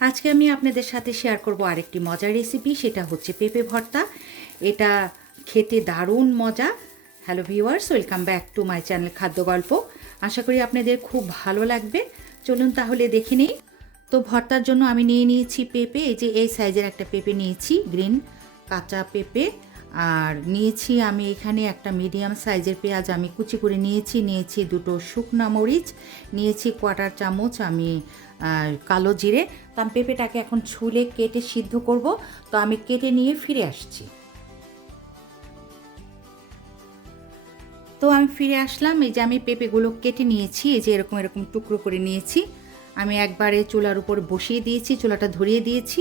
আজকে আমি আপনাদের সাথে শেয়ার করব আরেকটি মজার রেসিপি, সেটা হচ্ছে পেঁপে ভর্তা। এটা খেতে দারুণ মজা। Hello viewers, welcome back to my channel খাদ্য গল্প। আশা করি আপনাদের খুব ভালো লাগবে। চলুন তাহলে দেখে নিই। তো ভর্তার জন্য আমি নিয়ে নিয়েছি পেঁপে, এই যে এই সাইজের একটা পেঁপে নিয়েছি, গ্রিন কাঁচা পেঁপে। আর নিয়েছি আমি এখানে একটা মিডিয়াম সাইজের পেঁয়াজ আমি কুচি করে নিয়েছি দুটো শুকনা মরিচ, নিয়েছি কোয়ার্টার চামচ আমি কালো জিরে। তো আমি পেঁপেটাকে এখন ছুলে কেটে সিদ্ধ করব। তো আমি কেটে নিয়ে ফিরে আসছি। তো আমি ফিরে আসলাম। এই যে আমি পেঁপেগুলো কেটে নিয়েছি, এই যে এরকম এরকম টুকরো করে নিয়েছি। আমি একবারে চুলার উপর বসিয়ে দিয়েছি, চুলাটা ধরিয়ে দিয়েছি,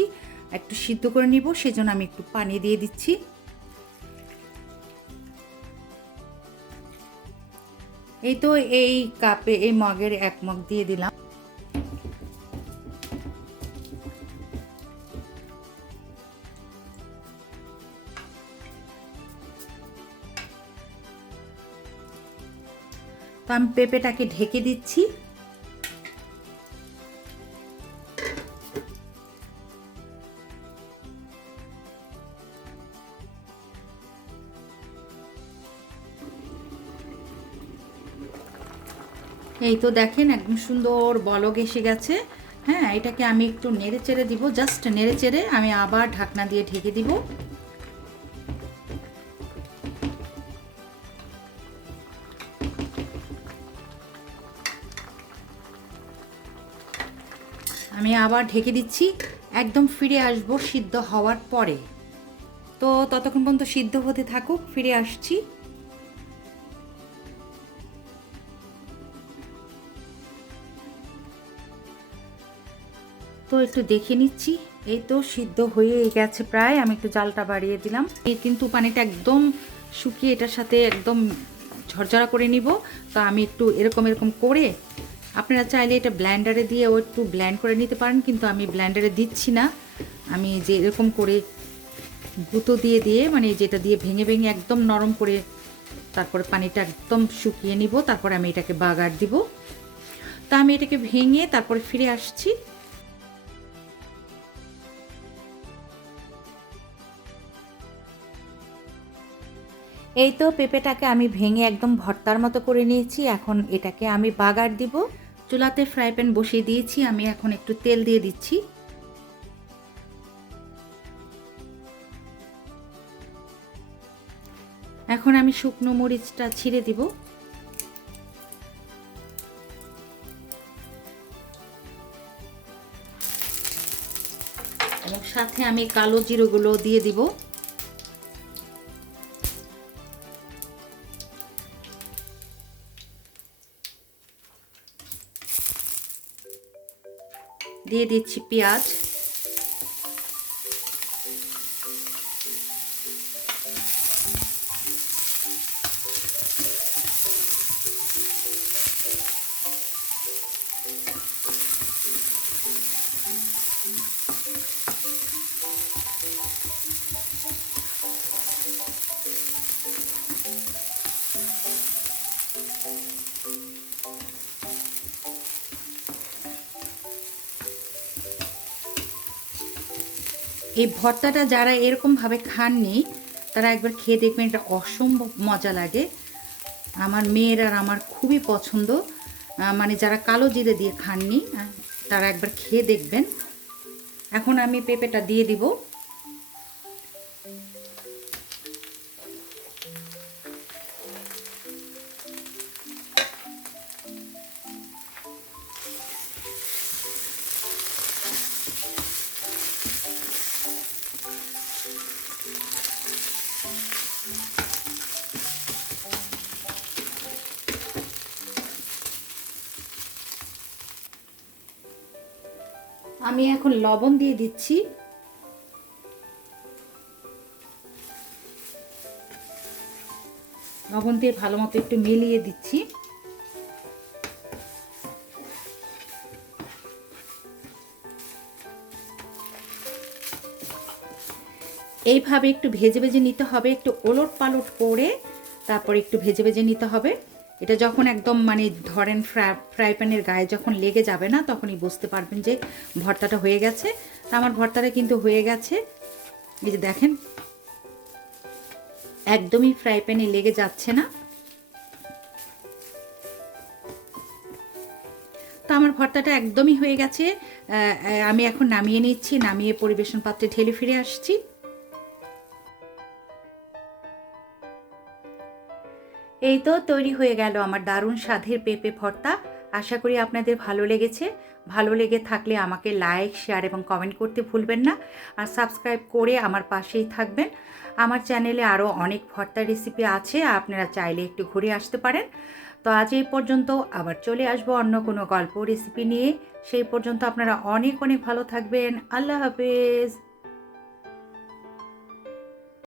একটু সিদ্ধ করে নিব, সেজন্য আমি একটু পানি দিয়ে দিচ্ছি। এই তো এই কাপে, এই মগের এক মগ দিয়ে দিলাম। তো আমি পেঁপেটাকে ঢেকে দিচ্ছি। এই তো দেখেন একদম সুন্দর বলক এসে গেছে। হ্যাঁ, এটাকে আমি একটু নেড়ে চেড়ে দিব, জাস্ট নেড়ে চেড়ে আমি আবার ঢাকনা দিয়ে ঢেকে দিব। আমি আবার ঢেকে দিচ্ছি, একদম ফিরে আসব সিদ্ধ হওয়ার পরে। তো ততক্ষণ পর্যন্ত সিদ্ধ হতে থাকুক, ফিরে আসছি। তো একটু দেখে নিচ্ছি, এই তো সিদ্ধ হয়ে গেছে প্রায়। আমি একটু জালটা বাড়িয়ে দিলাম, কিন্তু পানিটা একদম শুকিয়ে এটার সাথে একদম ঝরঝরা করে নিব। তো আমি একটু এরকম এরকম করে, আপনারা চাইলে এটা ব্লেন্ডারে দিয়েও একটু ব্লেন্ড করে নিতে পারেন, কিন্তু আমি ব্লেন্ডারে দিচ্ছি না। আমি যে এরকম করে গুঁতো দিয়ে দিয়ে, মানে যেটা দিয়ে ভেঙে ভেঙে একদম নরম করে তারপরে পানিটা একদম শুকিয়ে নিব, তারপরে আমি এটাকে বাগার দিব। তা আমি এটাকে ভেঙে তারপরে ফিরে আসছি। এই তো পেঁপেটাকে আমি ভেঙে একদম ভর্তার মতো করে নিয়েছি। এখন এটাকে আমি বাগার দিব। চুলাতে ফ্রাই প্যান বসিয়ে দিয়েছি, আমি এখন একটু তেল দিয়ে দিচ্ছি। এখন আমি শুকনো মরিচটা ছিঁড়ে দিব। এবং সাথে আমি কালো জিরেগুলো দিয়ে দিব। দিয়ে দিচ্ছি পেঁয়াজ। এই ভর্তাটা যারা এরকমভাবে খাননি, তারা একবার খেয়ে দেখবেন, এটা অসম্ভব মজা লাগে। আমার মেয়ের আর আমার খুবই পছন্দ। মানে যারা কালো জিরে দিয়ে খাননি, তারা একবার খেয়ে দেখবেন। এখন আমি পেঁপেটা দিয়ে দিব। আমি এখন লবণ দিয়ে দিচ্ছি। লবণ দিয়ে ভালো মতো একটু মিলিয়ে দিচ্ছি। এইভাবে একটু ভেজে ভেজে নিতে হবে, একটু ওলট পালট করে তারপর একটু ভেজে ভেজে নিতে হবে। এটা যখন একদম মানে ধরেন ফ্রাই প্যানের গায়ে যখন লেগে যাবে না, তখনই বুঝতে পারবেন যে ভর্তাটা হয়ে গেছে। তা আমার ভর্তাটা কিন্তু হয়ে গেছে, এই যে দেখেন একদমই ফ্রাই প্যানে লেগে যাচ্ছে না। তো আমার ভর্তাটা একদমই হয়ে গেছে। আমি এখন নামিয়ে নিচ্ছি, নামিয়ে পরিবেশন পাত্রে ঢেলে ফিরে আসছি। এই তো তৈরি হয়ে গেল আমার দারুণ স্বাদের পেঁপে ভর্তা। আশা করি আপনাদের ভালো লেগেছে। ভালো লেগে থাকলে আমাকে লাইক, শেয়ার এবং কমেন্ট করতে ভুলবেন না। আর সাবস্ক্রাইব করে আমার পাশেই থাকবেন। আমার চ্যানেলে আরও অনেক ভর্তা রেসিপি আছে, আপনারা চাইলে একটু ঘুরে আসতে পারেন। তো আজ এই পর্যন্ত, আবার চলে আসবো অন্য কোনো গল্প রেসিপি নিয়ে। সেই পর্যন্ত আপনারা অনেক অনেক ভালো থাকবেন। আল্লাহ হাফেজ।